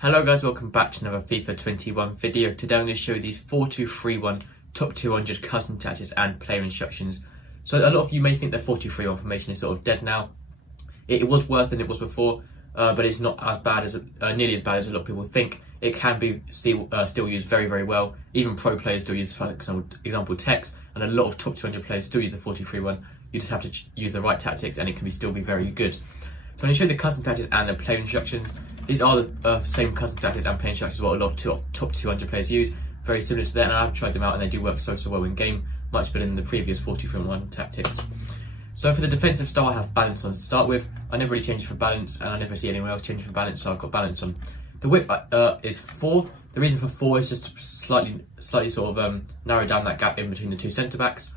Hello guys, welcome back to another FIFA 21 video. Today I'm going to show you these 4-2-3-1 top 200 custom tactics and player instructions. So a lot of you may think the 4-2-3-1 formation is sort of dead now. It was worse than it was before, but it's not as bad as nearly as bad as a lot of people think. It can be still used very, very well. Even pro players still use, for example, Tex, and a lot of top 200 players still use the 4-2-3-1. You just have to use the right tactics and it can still be very good. So I'm going to show you the custom tactics and the player instructions. These are the same custom tactics and player instructions what a lot of top 200 players use. Very similar to that, and I've tried them out and they do work so well in game, much better than the previous 4-2-3-1 tactics. So for the defensive style, I have balance on to start with. I never really change it for balance, and I never see anyone else change it for balance, so I've got balance on. The width is 4. The reason for 4 is just to slightly sort of narrow down that gap in between the two centre backs.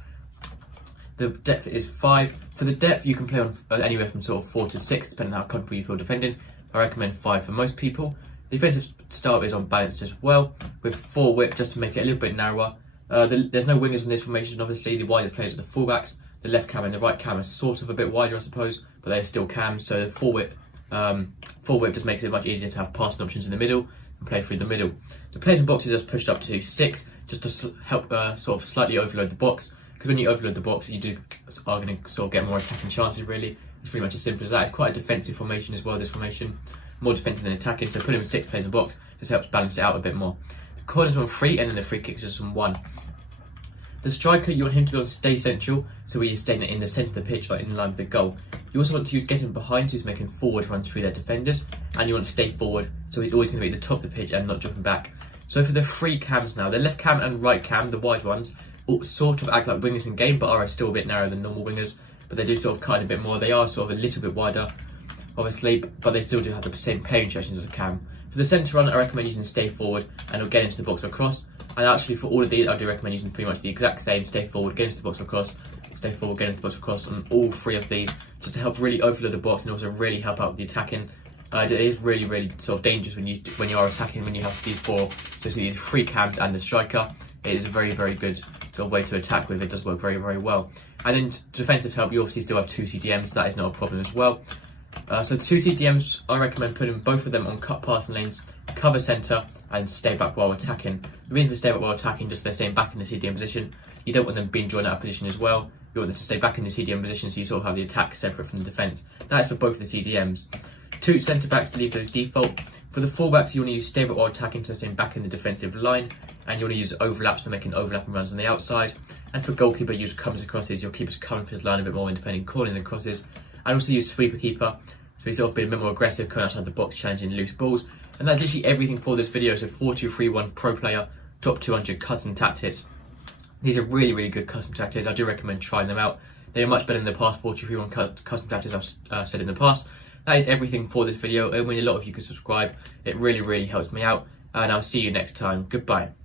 The depth is 5. For the depth, you can play on anywhere from sort of 4 to 6, depending on how comfortable you feel defending. I recommend 5 for most people. The defensive style is on balance as well, with 4 width just to make it a little bit narrower. There's no wingers in this formation, obviously. The widest players are the fullbacks. The left cam and the right cam are sort of a bit wider, I suppose, but they're still cams. So the 4 width just makes it much easier to have passing options in the middle and play through the middle. The players in boxes is pushed up to 6, just to help sort of slightly overload the box. Because when you overload the box, you are going to sort of get more attacking chances, really. It's pretty much as simple as that. It's quite a defensive formation as well, this formation. More defensive than attacking, so putting 6 players in the box just helps balance it out a bit more. The corners are on 3, and then the free kicks are on 1. The striker, you want him to be able to stay central, so he's staying in the centre of the pitch, like in line with the goal. You also want to get him behind, so he's making forward runs through their defenders, and you want to stay forward, so he's always going to be at the top of the pitch and not jumping back. So for the 3 cams now, the left cam and right cam, the wide ones, sort of act like wingers in game, but are still a bit narrower than normal wingers. But they do sort of cut a bit more. They are sort of a little bit wider, obviously, but they still do have the same player instructions as a cam. For the centre run, I recommend using stay forward and it'll get into the box or cross. And actually, for all of these, I do recommend using pretty much the exact same: stay forward, get into the box or cross, stay forward, get into the box or cross on all 3 of these, just to help really overload the box and also really help out with the attacking. It is really, really sort of dangerous when you are attacking, when you have these 4, so these 3 cams and the striker. It is a very, very good sort of way to attack with. It does work very, very well. And then defensive help, you obviously still have 2 CDMs. That is not a problem as well. So 2 CDMs, I recommend putting both of them on cut passing lanes, cover centre, and stay back while attacking. The reason for stay back while attacking, just they're staying back in the CDM position. You don't want them being drawn out of position as well. You want them to stay back in the CDM position, so you sort of have the attack separate from the defence. That is for both the CDMs. 2 centre backs to leave those default. For the fullbacks, you want to use stay back while attacking to stay back in the defensive line, and you want to use overlaps for making overlapping runs on the outside. And for goalkeeper, use comes and crosses. Your keeper's coming for his line a bit more when defending corners and crosses. And also use sweeper keeper, so he's sort of been a bit more aggressive, coming outside the box, challenging loose balls. And that's literally everything for this video. So 4-2-3-1 pro player, top 200 custom tactics. These are really, really good custom tactics. I do recommend trying them out. They are much better than the past 4-2-3-1 custom tactics I've said in the past. That is everything for this video. And when a lot of you can subscribe, it really, really helps me out. And I'll see you next time. Goodbye.